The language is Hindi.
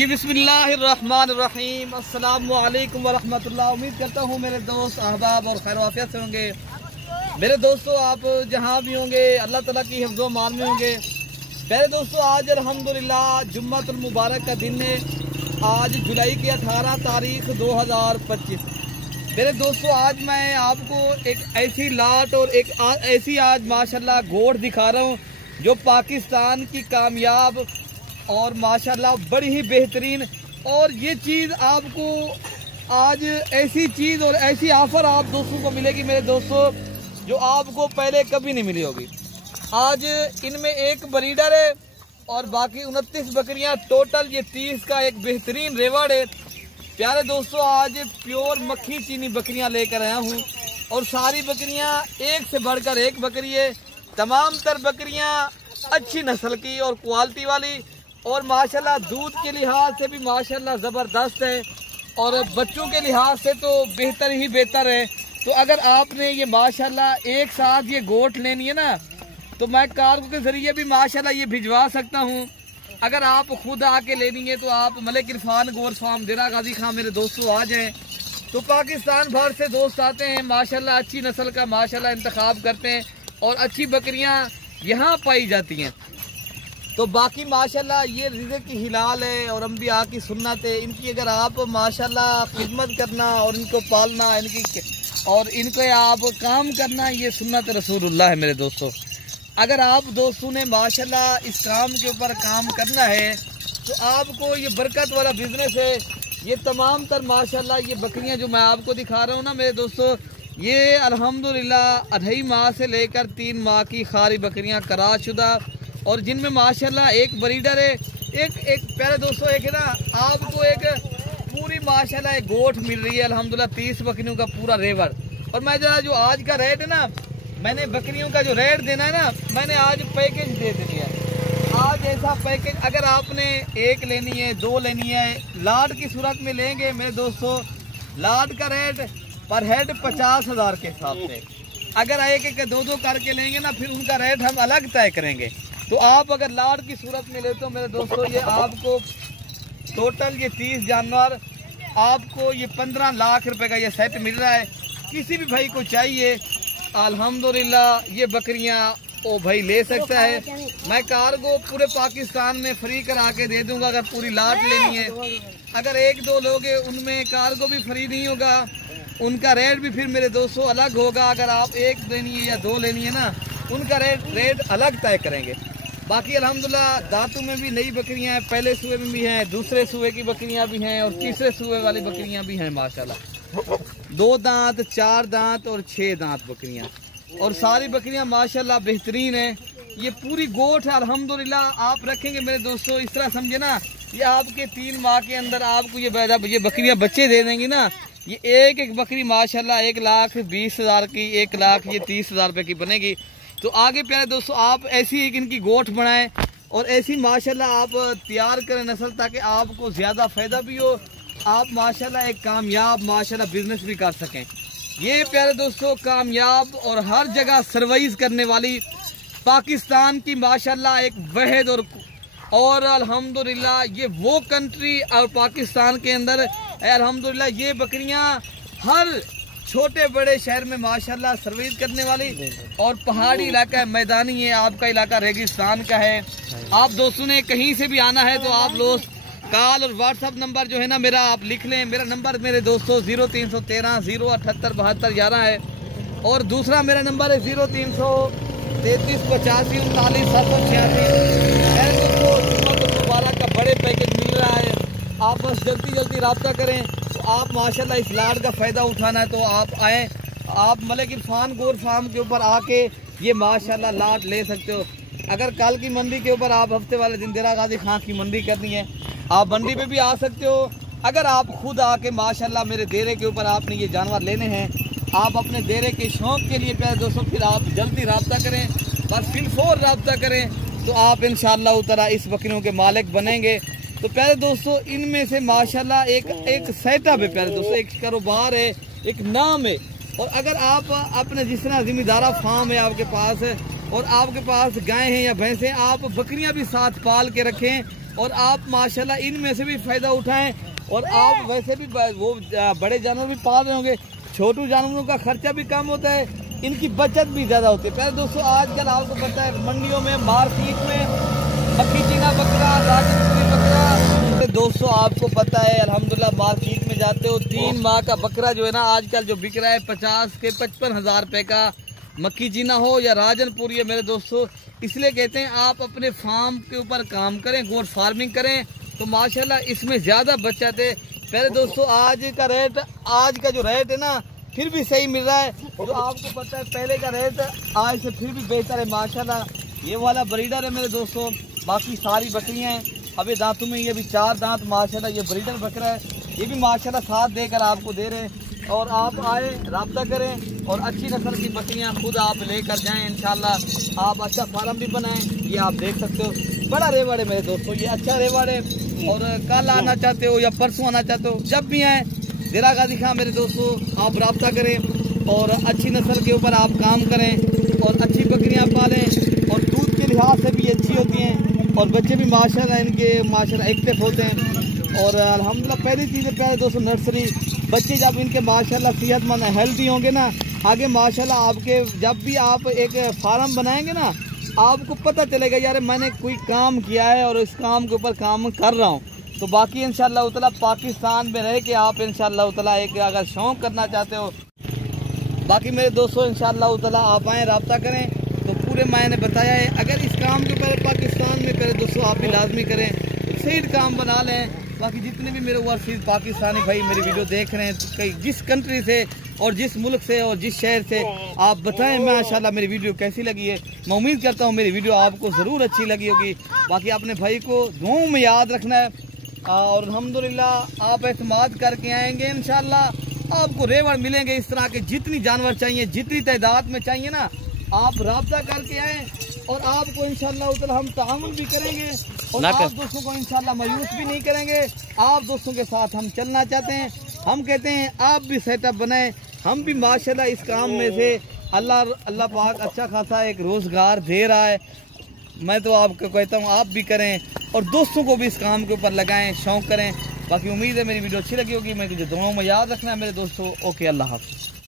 जी बिस्मिल्लाहिर्रहमानिर्रहीम, अस्सलामु अलैकुम वरहमतुल्लाह। उम्मीद करता हूँ मेरे दोस्त अहबाब और खैर वाफियत से होंगे। मेरे दोस्तों, आप जहाँ भी होंगे अल्लाह ताला की हिफ्ज़ो मान में होंगे। मेरे दोस्तों, आज अल्हम्दुलिल्लाह जुम्मतुल मुबारक का दिन है। आज जुलाई की 18 तारीख 2025। मेरे दोस्तों, आज मैं आपको एक ऐसी लाट और एक ऐसी आज माशाल्लाह गोड़ दिखा रहा हूँ जो पाकिस्तान की कामयाब और माशाल्लाह बड़ी ही बेहतरीन। और ये चीज़ आपको आज ऐसी चीज़ और ऐसी ऑफर आप दोस्तों को मिलेगी मेरे दोस्तों, जो आपको पहले कभी नहीं मिली होगी। आज इनमें एक ब्रीडर है और बाकी 29 बकरियां टोटल। ये 30 का एक बेहतरीन रेवड़ है। प्यारे दोस्तों, आज प्योर मक्खी चीनी बकरियां लेकर आया हूँ और सारी बकरियां एक से बढ़कर एक बकरी है। तमाम तर बकरियां अच्छी नस्ल की और क्वालिटी वाली और माशाल्लाह दूध के लिहाज से भी माशाल्लाह ज़बरदस्त है और बच्चों के लिहाज से तो बेहतर ही बेहतर है। तो अगर आपने ये माशाल्लाह एक साथ ये गोट लेनी है ना, तो मैं कार्गो के ज़रिए भी माशाल्लाह ये भिजवा सकता हूँ। अगर आप खुद आके लेनी है तो आप मलिक इरफान गोर फार्म देरा गाजी खां मेरे दोस्तों आ जाएँ। तो पाकिस्तान भर से दोस्त आते हैं, माशाल्लाह अच्छी नस्ल का माशाल्लाह इंतखाब करते हैं और अच्छी बकरियाँ यहाँ पाई जाती हैं। तो बाकी माशाल्लाह ये रिज़्क़ की हिलाल है और अंबिया की सुन्नत है। इनकी अगर आप माशाल्लाह खिदमत करना और इनको पालना, इनको आप काम करना, ये सुन्नत रसूलुल्लाह है मेरे दोस्तों। अगर आप दोस्तों ने माशाल्लाह इस काम के ऊपर काम करना है तो आपको ये बरकत वाला बिजनेस है। ये तमाम तर माशाल्लाह ये बकरियां जो मैं आपको दिखा रहा हूँ ना मेरे दोस्तों, ये अल्हम्दुलिल्लाह 2.5 माह से लेकर 3 माह की खारी बकरियां करारशुदा और जिनमें माशाल्लाह एक ब्रीडर है। एक प्यारे दोस्तों, एक है ना आपको एक पूरी माशाल्लाह एक गोठ मिल रही है अल्हम्दुलिल्लाह 30 बकरियों का पूरा रेवड़। और मैं जरा जो आज का रेट है ना, मैंने बकरियों का जो रेट देना है ना, मैंने आज पैकेज दे दिया है। आज ऐसा पैकेज अगर आपने एक लेनी है, 2 लेनी है, लाट की सूरत में लेंगे मेरे दोस्तों, लाट का रेट पर हेड 50,000 के हिसाब से। अगर एक 2 करके लेंगे ना, फिर उनका रेट हम अलग तय करेंगे। तो आप अगर लाट की सूरत में लेते हो मेरे दोस्तों, ये आपको टोटल ये 30 जानवर आपको ये 15 लाख रुपए का ये सेट मिल रहा है। किसी भी भाई को चाहिए अल्हम्दुलिल्लाह ये बकरियां ओ भाई ले सकता है। मैं कार्गो पूरे पाकिस्तान में फ्री करा के दे दूंगा अगर पूरी लाट लेनी है। अगर 1-2 लोग उनमें कार्गो भी फ्री नहीं होगा, उनका रेट भी फिर मेरे दोस्तों अलग होगा। अगर आप 1 लेनी है या 2 लेनी है ना, उनका रेट अलग तय करेंगे। बाकी अल्हम्दुलिल्लाह दांतों में भी नई बकरियां हैं, पहले सूबे में भी हैं, दूसरे सूबे की बकरियां भी हैं और तीसरे सूबे वाली बकरियां भी हैं माशाल्लाह। 2 दांत, 4 दांत और 6 दांत बकरियां और सारी बकरियां माशाल्लाह बेहतरीन है। ये पूरी गोठ है अल्हम्दुलिल्लाह। आप रखेंगे मेरे दोस्तों, इस तरह समझे ना, ये आपके 3 माह के अंदर आपको ये बकरियां बच्चे दे देंगी ना। ये एक बकरी माशाल्लाह 1,20,000 की, 1,30,000 रुपए की बनेगी। तो आगे प्यारे दोस्तों, आप ऐसी एक इनकी गोठ बनाएं और ऐसी माशाल्लाह आप तैयार करें नस्ल, ताकि आपको ज़्यादा फ़ायदा भी हो, आप माशाल्लाह एक कामयाब माशाल्लाह बिजनेस भी कर सकें। ये प्यारे दोस्तों कामयाब और हर जगह सर्वाइव करने वाली पाकिस्तान की माशाल्लाह एक वहद और अल्हम्दुलिल्लाह ये वो कंट्री और पाकिस्तान के अंदर अल्हम्दुलिल्लाह ये बकरियां हर छोटे बड़े शहर में माशाल्लाह सर्विस करने वाली। और पहाड़ी इलाका है, मैदानी है, आपका इलाका रेगिस्तान का है। आप दोस्तों ने कहीं से भी आना है तो आप लोग कॉल और व्हाट्सअप नंबर जो है ना मेरा आप लिख लें। मेरा नंबर मेरे दोस्तों 0313 078 72 11 है और दूसरा मेरा नंबर है 0333 85 39 786। मुबारक का बड़े पैकेज मिल रहा है, आप बस जल्दी रब्ता करें। तो आप माशाल्लाह इस लाट का फ़ायदा उठाना है तो आप आएँ, आप मलिक इरफान गोर फार्म के ऊपर आके ये माशाल्लाह लाट ले सकते हो। अगर कल की मंडी के ऊपर आप हफ्ते वाले दिन देरा गाजी खां की मंडी करनी है, आप मंडी पे भी आ सकते हो। अगर आप खुद आके माशाल्लाह मेरे डेरे के ऊपर आपने ये जानवर लेने हैं, आप अपने डेरे के शौक़ के लिए प्यारे दोस्तों फिर आप जल्दी रब्ता करें, बस फिलफोर रब्ता करें तो आप इंशाअल्लाह उतरा इस बकरियों के मालिक बनेंगे। तो प्यारे दोस्तों इनमें से माशाल्लाह एक सेटअप है प्यारे दोस्तों, एक कारोबार है, एक नाम है। और अगर आप अपने जिस तरह जिम्मेदारा फार्म है आपके पास, और आपके पास गाय हैं या भैंसें, आप बकरियां भी साथ पाल के रखें और आप माशाल्लाह इनमें से भी फ़ायदा उठाएं। और आप वैसे भी वो बड़े जानवर भी पाल रहे होंगे, छोटू जानवरों का खर्चा भी कम होता है, इनकी बचत भी ज़्यादा होती है। पहले दोस्तों आजकल आपको पता है मंडियों में, मार्केट में मक्खी चीना बकरा, राजस्थानी बकरा, दोस्तों आपको पता है अल्हम्दुलिल्लाह मार्केट में जाते हो 3 माह का बकरा जो है ना आजकल जो बिक रहा है 50 के 55 हज़ार रुपये का। मक्खी चीना हो या राजनपुर, ये मेरे दोस्तों इसलिए कहते हैं आप अपने फार्म के ऊपर काम करें, गोट फार्मिंग करें तो माशाल्लाह इसमें ज़्यादा बचत है। पहले दोस्तों आज का जो रेट है ना फिर भी सही मिल रहा है, जो आपको पता है पहले का रेट आज से फिर भी बेहतर है माशाल्लाह। ये वाला ब्रीडर है मेरे दोस्तों, बाकी सारी बकरियां हैं अभी दांतों में, ये भी 4 दांत माशाल्लाह। ये ब्रीडर बकरा है, ये भी माशाल्लाह साथ देकर आपको दे रहे हैं। और आप आए, राब्ता करें और अच्छी नस्ल की बकरियां खुद आप लेकर जाएं इंशाल्लाह। आप अच्छा फार्म भी बनाएं, ये आप देख सकते हो बड़ा रेवाड़ है मेरे दोस्तों, ये अच्छा रेवाड़ है। और कल आना चाहते हो या परसों आना चाहते हो, जब भी आए दिरा गाजी खां मेरे दोस्तों आप राब्ता करें और अच्छी नस्ल के ऊपर आप काम करें और अच्छी बकरियां पालें। और दूध के लिहाज से भी अच्छी होती हैं और बच्चे भी माशाल्लाह इनके माशाल्लाह एक्टिव होते हैं। और अल्हम्दुलिल्लाह पहली चीज़ है पहले दोस्तों नर्सरी, बच्चे जब इनके माशाल्लाह सेहतमंद हेल्दी होंगे ना, आगे माशाल्लाह आपके जब भी आप एक फार्म बनाएंगे ना आपको पता चलेगा यार मैंने कोई काम किया है और इस काम के ऊपर काम कर रहा हूँ। तो बाकी इंशाअल्लाह ताला पाकिस्तान में रह के आप इंशाअल्लाह ताला एक अगर शौक़ करना चाहते हो, बाकी मेरे दोस्तों इंशाअल्लाह ताला आप आएँ राब्ता करें तो पूरे मैंने बताया है। अगर इस काम के ऊपर पाकिस्तान में मेरे दोस्तों आप भी लाजमी करें, सीड काम बना लें। बाकी जितने भी मेरे ओवरसीज पाकिस्तानी भाई मेरी वीडियो देख रहे हैं कहीं जिस कंट्री से और जिस मुल्क से और जिस शहर से, आप बताएं माशाल्लाह मेरी वीडियो कैसी लगी है। मैं उम्मीद करता हूँ मेरी वीडियो आपको ज़रूर अच्छी लगी होगी। बाकी अपने भाई को दुआओं में याद रखना है और अल्हम्दुलिल्लाह आप एतमाद करके आएंगे इंशाल्लाह आपको रेवड़ मिलेंगे इस तरह के। जितनी जानवर चाहिए, जितनी तादाद में चाहिए ना, आप राब्ता करके आएँ और आपको इंशाअल्लाह हम ताउन भी करेंगे और आप दोस्तों को इंशाअल्लाह मायूस भी नहीं करेंगे। आप दोस्तों के साथ हम चलना चाहते हैं, हम कहते हैं आप भी सेटअप बनाएं। हम भी माशाल्लाह इस काम में से अल्लाह पाक अच्छा खासा एक रोज़गार दे रहा है। मैं तो आपको कहता हूँ आप भी करें और दोस्तों को भी इस काम के ऊपर लगाएं, शौक़ करें। बाकी उम्मीद है मेरी वीडियो अच्छी लगी होगी। मैं तुझे दुआओं में याद रखना है मेरे दोस्तों। ओके, अल्लाह हाफ़िज़।